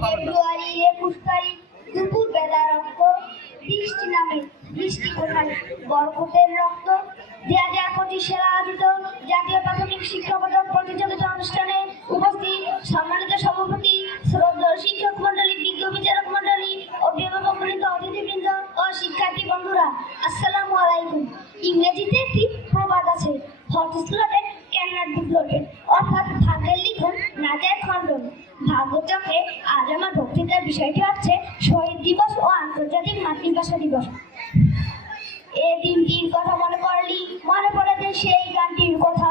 ফেব্রুয়ারির একুশ তারিখ দুপুর বেলা রক্ত, বৃষ্টি নামে। বৃষ্টি কোথায়? বরকতের রক্ত। দুই হাজার পঁচিশ সালে আয়োজিত জাতীয় প্রাথমিক শিক্ষা বোর্ড প্রতিযোগিতা অনুষ্ঠানে উপস্থিত সম্মানিত সভাপতি, শ্রদ্ধেয় শিক্ষক মন্ডলী বিজ্ঞ বিচারক মন্ডলী অভিভাবক বৃন্দ, অতিথিবৃন্দ ও শিক্ষার্থী বন্ধুরা, আসসালামু আলাইকুম। ইংরেজিতে বিষয়টি হচ্ছে শহীদ দিবস ও আন্তর্জাতিক মাতৃভাষা দিবস। এই দিনটির কথা মনে পড়লি, মনে পড়ে যে সেই গানটির কথা।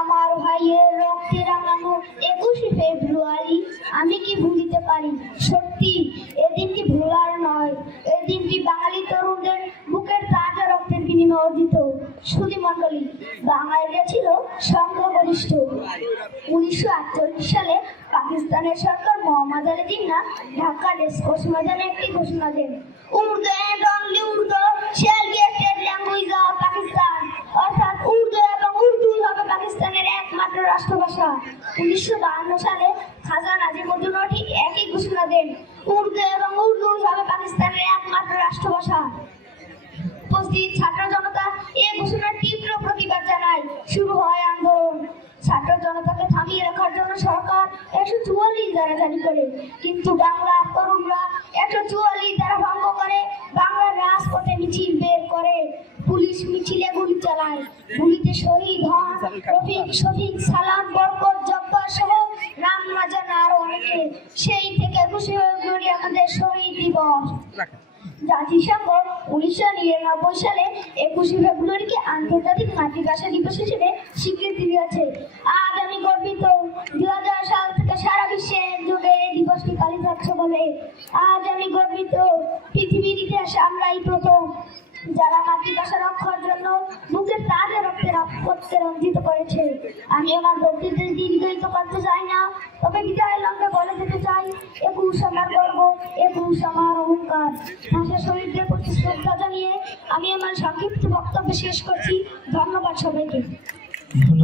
আমার ভাইয়ের রক্তে রাঙানো একুশে ফেব্রুয়ারি, আমি কি ভুলিতে পারি? সত্যি এই দিনটি ভোলার নয়। এই দিনটি বাঙালি তরুণদের বুকের তাজা রক্তের বিনিময়ে অর্জিত? সুধী মণ্ডলী বাঙালিরা ছিল সংখ্যাগরিষ্ঠ উনিশশো আটচল্লিশ পাকিস্তানের সরকার মোহাম্মদ আলী জিন্না ঢাকা রেসকোর্স ময়দানে একটি ঘোষণা দেন। Urdu and only Urdu shall be state language of Pakistan অর্থাৎ উর্দু এবং উর্দু হবে পাকিস্তানের একমাত্র রাষ্ট্রভাষা। উনিশশো বাহান্ন সালে খাজা নাজিমুদ্দিন ঠিক একই ঘোষণা দেন। উর্দু এবং উর্দু হবে পাকিস্তানের একমাত্র রাষ্ট্রভাষা। উপস্থিত ছাত্র থামিয়ে রাখার জন্য সরকার একশো চুয়াল্লিশ দ্বারা জারি করে। কিন্তু বাংলার তরুণরা একশো চুয়াল্লিশ দ্বারা ভঙ্গ করে, বাংলার রাজপথে মিছিল বের করে। পুলিশ মিছিলে গুলি চালায়। গুলিতে শহীদ হন রফিক, শফিক, সালাম, বরকত, জব্বার সহ রাম রাজান আরও অনেকে। সেই থেকে একুশে ফেব্রুয়ারি আমাদের শহীদ দিবস। জাতিসংঘ উনিশশো নিরানব্বই সালে একুশে ফেব্রুয়ারিকে আন্তর্জাতিক মাতৃভাষা দিবস হিসেবে স্বীকৃতি দিয়েছে। আজ হচ্ছে বলে আজ আমি গর্বিত। পৃথিবীর ইতিহাসে আমরাই প্রথম। যারা মাতৃভাষা রক্ষার জন্য বুকের তাজা রক্তে রঞ্জিত করেছে। আমি আমার বক্তৃতা দীর্ঘায়িত করতে চাই না, তবে বিদায় লঙ্গে বলে যেতে চাই, একুশ আমার গর্ব, একুশ আমার অহংকার। ভাষা শহীদদের প্রতি শ্রদ্ধা জানিয়ে আমি আমার সংক্ষিপ্ত বক্তব্য শেষ করছি। ধন্যবাদ সবাইকে।